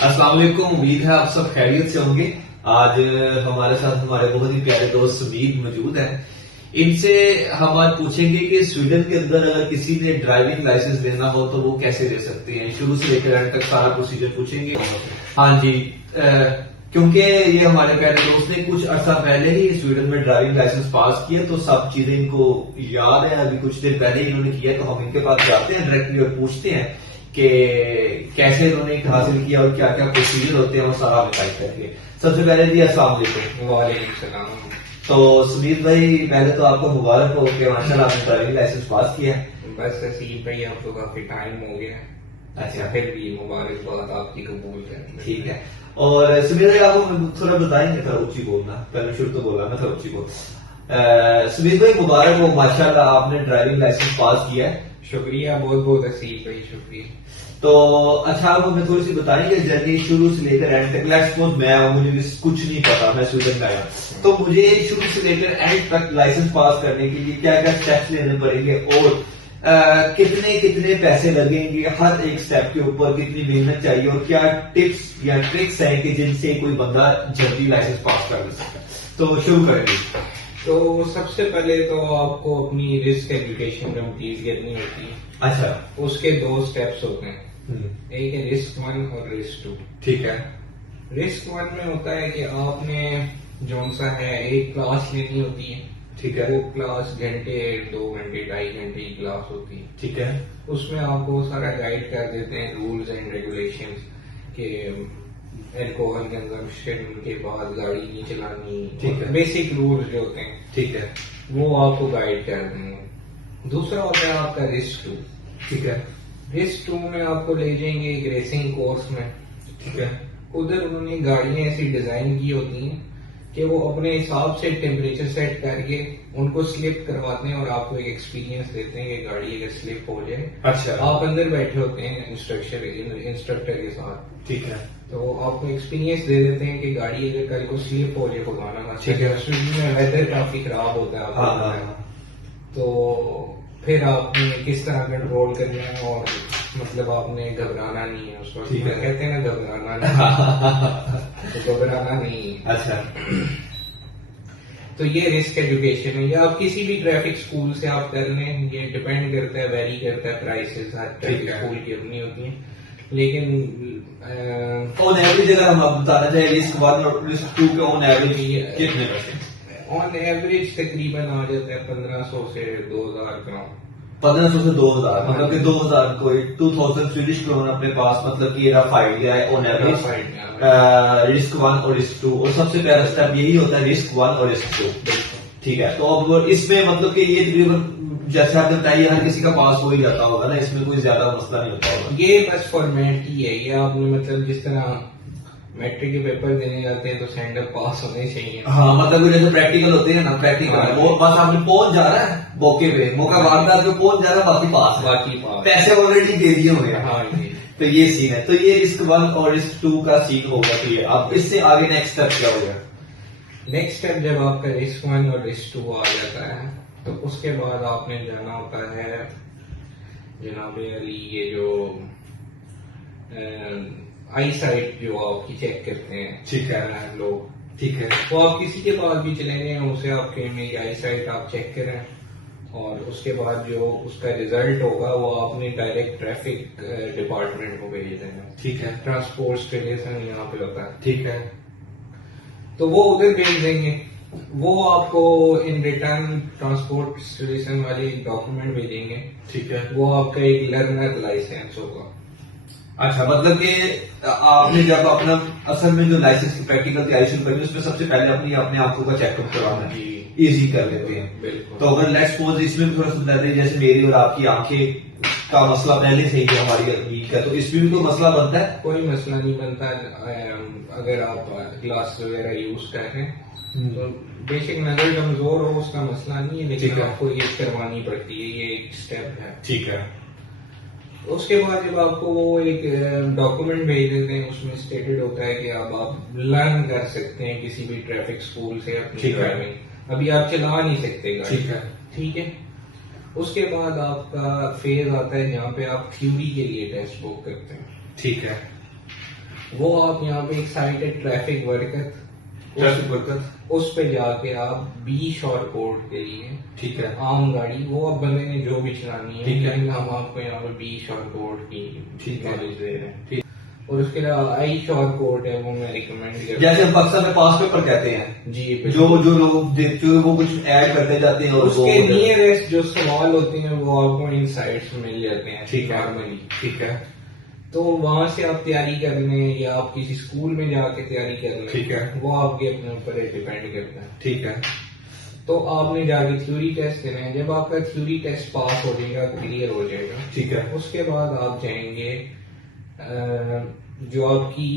अस्सलाम वालेकुम। उम्मीद है आप सब खैरियत से होंगे। आज हमारे साथ हमारे बहुत ही प्यारे दोस्त सुमीद मौजूद हैं। इनसे हम आज पूछेंगे कि स्वीडन के अंदर अगर किसी ने ड्राइविंग लाइसेंस लेना हो तो वो कैसे ले सकते हैं। शुरू से लेकर एंड तक सारा प्रोसीजर पूछेंगे। हाँ जी, क्योंकि ये हमारे प्यारे दोस्त ने कुछ अर्सा पहले ही स्वीडन में ड्राइविंग लाइसेंस पास किया तो सब चीजें इनको याद है। अभी कुछ देर पहले ही इन्होंने किया, तो हम इनके पास जाते हैं डायरेक्टली और पूछते हैं कि कैसे इन्होंने हासिल किया और क्या क्या प्रोसीजर होते हैं और सारा बताइए करके। सबसे पहले जी अस्सलाम वालेकुम। वालेकुम सलाम। तो सुमीत भाई, पहले तो आपको मुबारक हो कि माशाल्लाह आपने ड्राइविंग लाइसेंस पास किया है। बस नसीब भाई, अब तो काफी टाइम हो गया। अच्छा, फिर भी मुबारकबाद आपकी कबूल है। ठीक है। और सुमीत भाई, आपको थोड़ा बताएंगे, थोड़ा ऊंची बोलना, पहले शुरू तो बोला मैं, थोड़ा ऊंची बोल। सुमीत भाई मुबारक हो, माशाल्लाह आपने ड्राइविंग लाइसेंस पास किया है। शुक्रिया, बहुत बहुत नसीब भाई, शुक्रिया। तो अच्छा, आप हमें थोड़ी सी बताएंगे जर्नी शुरू से लेकर एंड तक। लेट्स सपोज मैं हूं, मुझे कुछ नहीं पता, मैं स्वीडन में आया, तो मुझे शुरू से लेकर एंड तक लाइसेंस पास करने के लिए क्या क्या स्टेप्स लेने पड़ेंगे और कितने कितने पैसे लगेंगे हर एक स्टेप के ऊपर, कितनी मेहनत चाहिए और क्या टिप्स या ट्रिक्स हैं कि जिनसे कोई बंदा जल्दी लाइसेंस पास कर ले सकता है। तो शुरू करेंगे। तो सबसे पहले तो आपको अपनी रिस्क एजुकेशन कंप्लीट करनी होती है। अच्छा, उसके दो स्टेप्स होते हैं, एक है रिस्क 1 और रिस्क 2। ठीक है। रिस्क 1 में होता है कि आपने जौन सा है एक क्लास लेनी होती है। ठीक है। वो क्लास घंटे, 2 घंटे, 2.5 घंटे की क्लास होती है। ठीक है। उसमें आपको सारा गाइड कर देते हैं, रूल्स एंड रेगुलेशंस के एल्कोहल कंजम्पशन के बाद गाड़ी नहीं चलानी। ठीक है। बेसिक रूल्स जो होते हैं, ठीक है। वो आपको गाइड कर देंगे। दूसरा होता है आपका रिस्क 2। ठीक है। रिस्क 2 में आपको ले जाएंगे एक रेसिंग कोर्स में। ठीक है। उधर उन्होंने गाड़ियां ऐसी डिजाइन की होती हैं कि वो अपने हिसाब से टेम्परेचर सेट करके उनको स्लिप करवाते हैं और आपको एक एक्सपीरियंस देते हैं कि गाड़ी अगर स्लिप हो जाए। अच्छा। आप अंदर बैठे होते हैं इंस्ट्रक्टर के साथ। ठीक है। तो आपको एक्सपीरियंस दे देते हैं कि गाड़ी अगर कल को स्लिप हो जाए, खुदा ना ठीक है। स्विट्जरलैंड में वेदर काफी खराब होता है आपको हाँ, पता हाँ, है। हाँ। तो फिर आपने किस तरह कंट्रोल करना है और मतलब आपने घबराना नहीं है उस वक्त। ठीक है। कहते हैं ना घबराना नहीं, तो घबराना नहीं है। अच्छा। तो ये रिस्क एजुकेशन है, या आप किसी भी ट्रैफिक स्कूल से आप कर लें। ये डिपेंड करता है, वेरी करता है, प्राइसेस हर ट्रैफिक स्कूल की अपनी होती है। लेकिन ऑन एवरेज अगर हम आप बताना चाहें रिस्क 1 और रिस्क 2 के ऑन एवरेज कितने पैसे? ऑन एवरेज तकरीबन आ जाता है 1500 से 2000 ग्राम। 1500 से 2000, मतलब कि 2000 कोई 2000 स्वीडिश क्रोन अपने पास, मतलब कि रफ आइडिया है ऑन एवरेज। रिस्क 1 और रिस्क 2, और सबसे पहला स्टेप यही होता है रिस्क 1 और रिस्क 2। ठीक है। तो अब इसमें मतलब कि ये तकरीबन जैसे आपने बताइए हर किसी का पास हो ही जाता होगा ना, इसमें कोई ज्यादा मसला नहीं होता होगा। ये बस फॉर्मेलिटी है। ये आपने मतलब जिस तरह मैट्रिक के पेपर देने जाते हैं तो स्टैंडर्ड पास होने चाहिए। हाँ, मतलब जैसे प्रैक्टिकल होते हैं ना, प्रैक्टिकल हाँ। वो बस आपने पहुंच जा रहा है मौके पे, मौका वारदात पे पहुंच जा रहा है, बाकी पास है। बाकी पास। पैसे ऑलरेडी दे दिए हुए हैं। हाँ जी। तो ये सीन है। तो ये रिस्क 1 और रिस्क 2 का सीन होगा। तो ये अब इससे आगे नेक्स्ट स्टेप क्या होगा? नेक्स्ट स्टेप जब आपका रिस्क 1 और रिस्क 2 आ जाता है तो उसके बाद आपने जाना होता है जनाबे अली, ये जो आई साइट जो आपकी चेक करते हैं। ठीक है। लोग, ठीक है। तो आप किसी के पास भी चले गए, उसे आपके मेरी आई साइट आप चेक करें और उसके बाद जो उसका रिजल्ट होगा वो आपने डायरेक्ट ट्रैफिक डिपार्टमेंट को भेज देना। ठीक है। ट्रांसपोर्ट स्टेशन यहाँ पे होता है। ठीक है। तो वो उधर भेज देंगे। वो आपको इन रिटर्न ट्रांसपोर्ट स्टेशन वाले डॉक्यूमेंट भेजेंगे। ठीक है। वो आपका एक लर्नर लाइसेंस होगा। अच्छा, मतलब कि आपने जब अपना असल में जो लाइसेंस की प्रैक्टिकल तैयारी शुरू करनी है उसमें सबसे पहले अपने आंखों का चेकअप करवाना है, इजी कर लेते हैं। बिल्कुल। तो अगर लेट्स सपोज इसमें भी थोड़ा सा बताते हैं, जैसे मेरी और आपकी आंखें का मसला पहले से ही हमारी वीक है, तो इसमें भी कोई मसला बनता है? कोई मसला नहीं बनता। अगर आप ग्लास वगैरह यूज कर रहे हैं तो बेसिक नजर कमजोर हो उसका मसला नहीं है, लेकिन आपको ये करवानी पड़ती है, ये एक स्टेप है। ठीक है। उसके बाद जब आपको वो एक डॉक्यूमेंट भेज देते हैं, उसमें स्टेटेड होता है कि अब आप लर्न कर सकते हैं किसी भी ट्रैफिक स्कूल से अपनी ड्राइविंग। अभी आप चला नहीं सकते गाड़ी। ठीक है। ठीक है। उसके बाद आपका फेज आता है जहाँ पे आप थ्योरी के लिए टेस्ट बुक करते हैं। ठीक है। वो आप यहाँ पे एक साइट है ट्रैफिक वर्कर, ट्रैफिक वर्कर, उस पे जाके आप बी शॉर्ट कोड के लिए, ठीक है, आम गाड़ी वो अब बंदे ने जो भी चलानी है, ठीक है। लेकिन हम आपको यहाँ पे बी शॉर्ट कोड की ठीक है। नॉलेज दे रहे हैं। ठीक। और उसके अलावा आई शॉर्ट कोड है, वो मैं रिकमेंड करता जैसे हम पाकिस्तान में पास पेपर कहते हैं, हूँ जी। जो जो लोग देखते हैं वो कुछ ऐड करते जाते हैं और उसके वो नियरेस्ट जो सवाल होते हैं वो आपको इन साइट्स में मिल जाते हैं ठीक है। नॉर्मली। ठीक है, तो वहां से आप तैयारी कर लें या आप किसी स्कूल में जाके तैयारी कर लें, ठीक है। वो आपके अपने ऊपर डिपेंड करता है। ठीक है। तो आपने जाके थ्योरी टेस्ट देना है, जब आपका थ्योरी टेस्ट पास हो जाएगा, क्लियर हो जाएगा, ठीक है। उसके बाद आप जाएंगे जो आपकी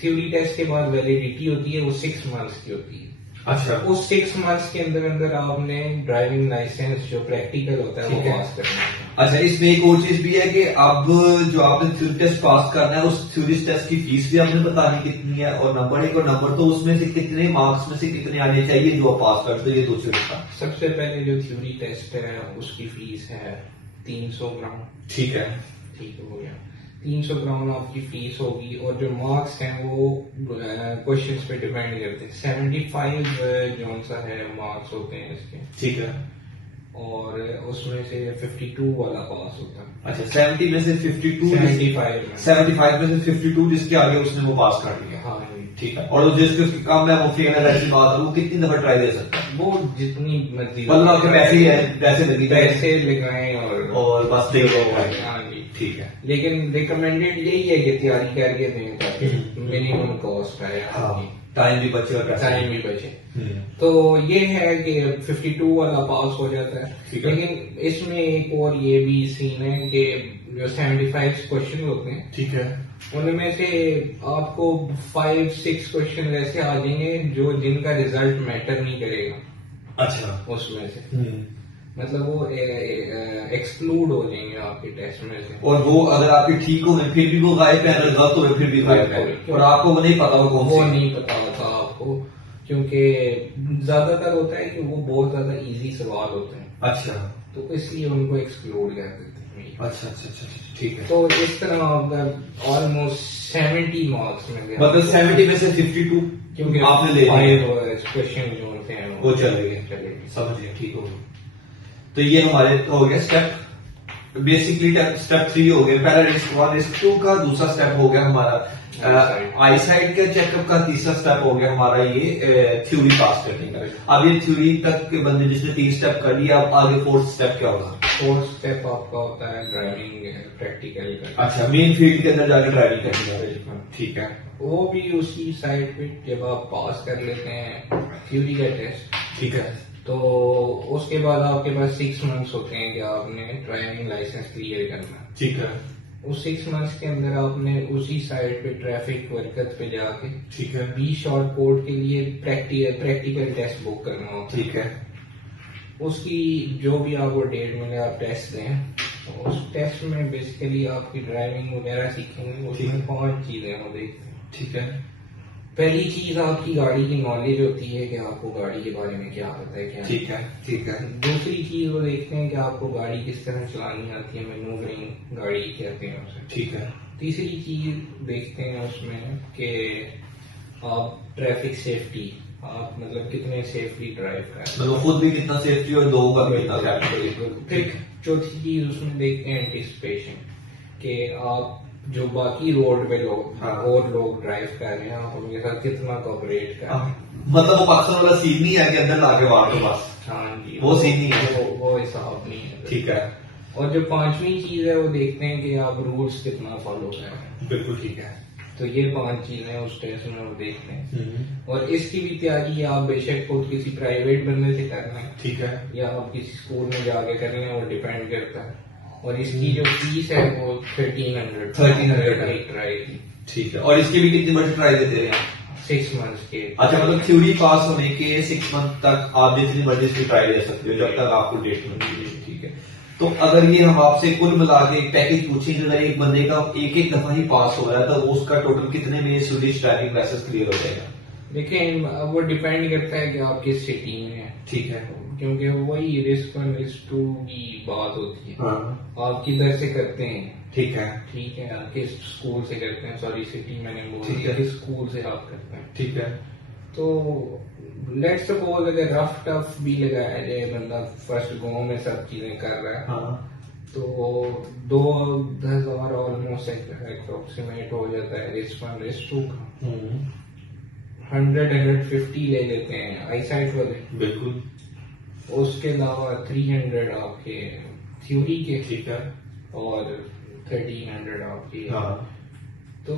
थ्योरी टेस्ट के बाद वैलिडिटी होती है वो 6 मंथ्स की होती है। अच्छा, उस 6 मंथ्स के अंदर अंदर आपने ड्राइविंग लाइसेंस जो प्रैक्टिकल होता है ठीक वो है। पास करना है। अच्छा, इसमें एक और चीज भी है कि अब जो आपने थ्योरी टेस्ट पास करना है उस थ्योरी टेस्ट की फीस भी आपने बतानी कितनी है, और नंबर एक और नंबर तो उसमें से कितने मार्क्स में से कितने आने चाहिए जो आप पास करते हो, ये दूसरे का। सबसे पहले जो थ्योरी टेस्ट है उसकी फीस है 300 ग्राम। ठीक है। ठीक हो गया, 300 ग्राम आपकी फीस होगी, और जो मार्क्स हैं वो क्वेश्चंस पे डिपेंड करते हैं। 75 जो सा है मार्क्स होते हैं इसके, ठीक है। और उसमें से 52 वाला पास होता है। अच्छा, 70 में से 52, 75 में। 75 में से 52 जिसके आगे उसने वो पास कर लिया। हाँ जी। ठीक है। और जिसके उसकी कम है वो फेल है, ऐसी बात है, वो कितनी दफा ट्राई दे सकता है? वो जितनी मर्जी मतलब आपके पैसे ही है, पैसे लगी पैसे लगाएं और बस दे दो। हाँ जी। ठीक है। लेकिन रिकमेंडेड यही है कि तैयारी करके दें ताकि मिनिमम कॉस्ट है हाँ, आपकी, टाइम भी बचे और पैसे टाइम भी बचे। हम्म। तो ये है कि 52 वाला पास हो जाता है। ठीक है। लेकिन इसमें एक और ये भी सीन है कि जो 75 क्वेश्चन होते हैं ठीक है। उनमें से आपको 5-6 क्वेश्चन ऐसे आ जाएंगे जो जिनका रिजल्ट मैटर नहीं करेगा अच्छा। उसमें से, मतलब वो एक्सक्लूड हो जाएंगे आपके टेस्ट में से। और वो अगर आपके ठीक हो गए फिर भी वो गायब है, अगर गलत हो गए फिर भी गायब है, और आपको वो नहीं पता वो कौन वो सी। नहीं पता होता आपको, क्योंकि ज्यादातर होता है कि वो बहुत ज्यादा इजी सवाल होते हैं, अच्छा तो इसलिए उनको एक्सक्लूड कर देते हैं। अच्छा अच्छा अच्छा, ठीक है। तो इस तरह आपका ऑलमोस्ट 70 मार्क्स में गया, मतलब 70 में से 52 क्योंकि आपने ले लिया, क्वेश्चन जो होते हैं वो चले गए। चलेंगे। समझ गए, ठीक हो गया। तो ये हमारे हो गया स्टेप, बेसिकली स्टेप 3 हो गया। पहला रिस्क 1 रिस्क 2 का, दूसरा स्टेप हो गया हमारा आई साइड का चेकअप का, तीसरा स्टेप हो गया हमारा ये थ्योरी पास करने का। अब ये थ्योरी तक के बंदे जिसने 3 स्टेप कर लिया, अब आगे 4th स्टेप क्या होगा? 4th स्टेप आपका होता है ड्राइविंग प्रैक्टिकल का। अच्छा, मेन फील्ड के अंदर जाकर ड्राइविंग करनी है। ठीक है। वो भी उसी साइड पे जब आप पास कर लेते हैं थ्योरी का टेस्ट, ठीक है। तो उसके बाद आपके पास 6 मंथ्स होते हैं कि आपने ड्राइविंग लाइसेंस क्लियर करना है। ठीक है। उस 6 मंथ्स के अंदर आपने उसी साइड पे ट्रैफिक वर्कर पे जाके ठीक है। बी शॉर्ट कोड के लिए प्रैक्टिकल टेस्ट बुक करना होता है। ठीक है। उसकी जो भी आपको डेट मिले आप टेस्ट दें, तो उस टेस्ट में बेसिकली आपकी ड्राइविंग वगैरह सीखेंगे। उसमें 5 चीजें वो देखते हैं। ठीक है। पहली चीज आपकी गाड़ी की नॉलेज होती है कि आपको गाड़ी के बारे में क्या पता है, क्या नहीं। ठीक है। ठीक है। दूसरी चीज वो देखते हैं कि आपको गाड़ी किस तरह चलानी आती है, मैन्यूवरिंग गाड़ी कहते हैं उसे। ठीक है। तीसरी चीज देखते हैं उसमें कि आप ट्रैफिक सेफ्टी, आप मतलब कितने सेफली ड्राइव कर रहे हैं, मतलब खुद भी कितना सेफ्टी और लोगों का भी कितना सेफ्टी। फिर चौथी चीज उसमें देखते हैं एंटिसिपेशन, कि आप जो बाकी रोड पे लोग हाँ। और लोग ड्राइव कर रहे हैं आप उनके साथ कितना कोऑपरेट कर रहे हैं। मतलब वो पाकिस्तान वाला सीन नहीं है कि अंदर लाके वार तो बस, हाँ जी, वो सीन नहीं है। वो हिसाब नहीं है। ठीक है। और जो 5वीं चीज है वो देखते हैं कि आप रूल्स कितना फॉलो कर रहे हैं। बिल्कुल ठीक है। तो ये 5 चीजें उस टेस्ट में वो देखते हैं। और इसकी भी तैयारी आप बेशक खुद किसी प्राइवेट बंदे से करना है ठीक है। या आप किसी स्कूल में जाके कर लें, वो डिपेंड करता है। और इसकी जो फीस है वो 1300 एक ट्राई की। ठीक है। और इसकी भी कितनी बड़ी ट्राई देते हैं? 6 मंथ्स के। अच्छा, मतलब थ्योरी पास होने के 6 मंथ तक आप जितनी मर्जी इसकी ट्राई दे सकते हो जब तक आपको डेट मिलती है। ठीक है। तो अगर ये हम आपसे कुल मिला के एक पैकेज पूछें, अगर एक बंदे का एक दफा ही पास हो रहा है तो वो उसका टोटल कितने में स्विडिश ड्राइविंग लाइसेंस क्लियर हो जाएगा? देखिए वो डिपेंड करता है कि आप किस सिटी में हैं। ठीक है। क्योंकि वही रिस्क 1 रिस्क 2 की बात होती है। हाँ। आप किधर से करते हैं, ठीक है, ठीक है, आप किस स्कूल से करते हैं, सॉरी सिटी मैंने बोल ठीक दिया, है। किस स्कूल से आप करते हैं। ठीक है, तो लेट्स सपोज अगर रफ टफ भी लगाया जाए, बंदा फर्स्ट गो में सब चीजें कर रहा है, हाँ तो 2000 ऑलमोस्ट अप्रोक्सीमेट हो जाता है रिस्ट वन रिस्ट टू का। 100-150 ले लेते हैं आई साइट वाले, बिल्कुल, उसके अलावा 300 आपके थ्योरी के, ठीक है, और 1300 आपके। हाँ। तो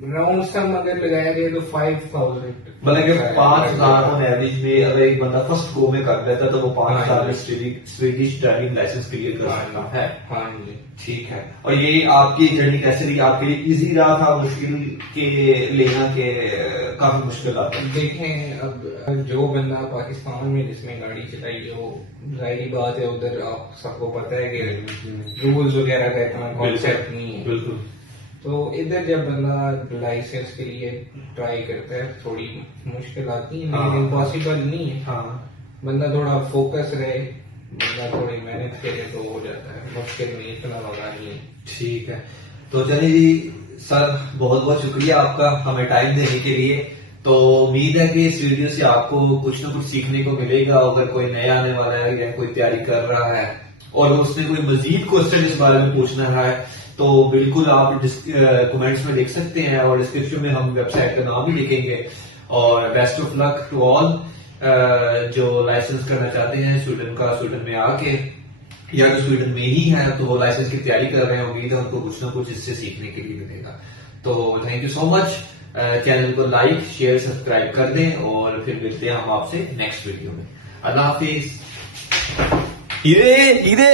राउंड सम अगर लगाया गया तो 5000, मतलब कि 5,000 ऑन एवरेज में अगर एक बंदा फर्स्ट गो में कर लेता तो वो 5,000 में हाँ। स्वीडिश ड्राइविंग लाइसेंस क्लियर कर सकता है। हाँ जी। ठीक है, और ये आपकी जर्नी कैसे रही, आपके लिए इजी रहा था, मुश्किल के लेना के काफी मुश्किल आता है? देखें, अब जो बंदा पाकिस्तान में जिसने गाड़ी चलाई है, वो जाहिर बात है उधर आप सबको पता है कि रूल्स वगैरह का इतना कॉन्सेप्ट नहीं है। बिल्कुल, तो इधर जब बंदा लाइसेंस के लिए ट्राई करता है थोड़ी मुश्किल आती है, हाँ। लेकिन इम्पॉसिबल नहीं है। हाँ, बंदा थोड़ा फोकस रहे, बंदा थोड़ी मेहनत करे तो हो जाता है, मुश्किल नहीं, इतना लगा नहीं है। ठीक है। तो चलिए जी सर, बहुत बहुत शुक्रिया आपका हमें टाइम देने के लिए। तो उम्मीद है कि इस वीडियो से आपको कुछ ना कुछ सीखने को मिलेगा। अगर कोई नया आने वाला है या कोई तैयारी कर रहा है और उसने कोई मजीद क्वेश्चन इस बारे में पूछना है तो बिल्कुल आप कमेंट्स में लिख सकते हैं, और डिस्क्रिप्शन में हम वेबसाइट का नाम भी लिखेंगे। और best of luck to all जो लाइसेंस करना चाहते हैं स्वीडन में आके, या जो स्वीडन में ही है तो वो लाइसेंस की तैयारी कर रहे हैं, उम्मीद है उनको कुछ ना कुछ इससे सीखने के लिए मिलेगा। तो thank you so much. Channel को लाइक शेयर सब्सक्राइब कर दें, और फिर मिलते हैं हम आपसे नेक्स्ट वीडियो में। अल्लाह हाफिज। हीरे हीरे।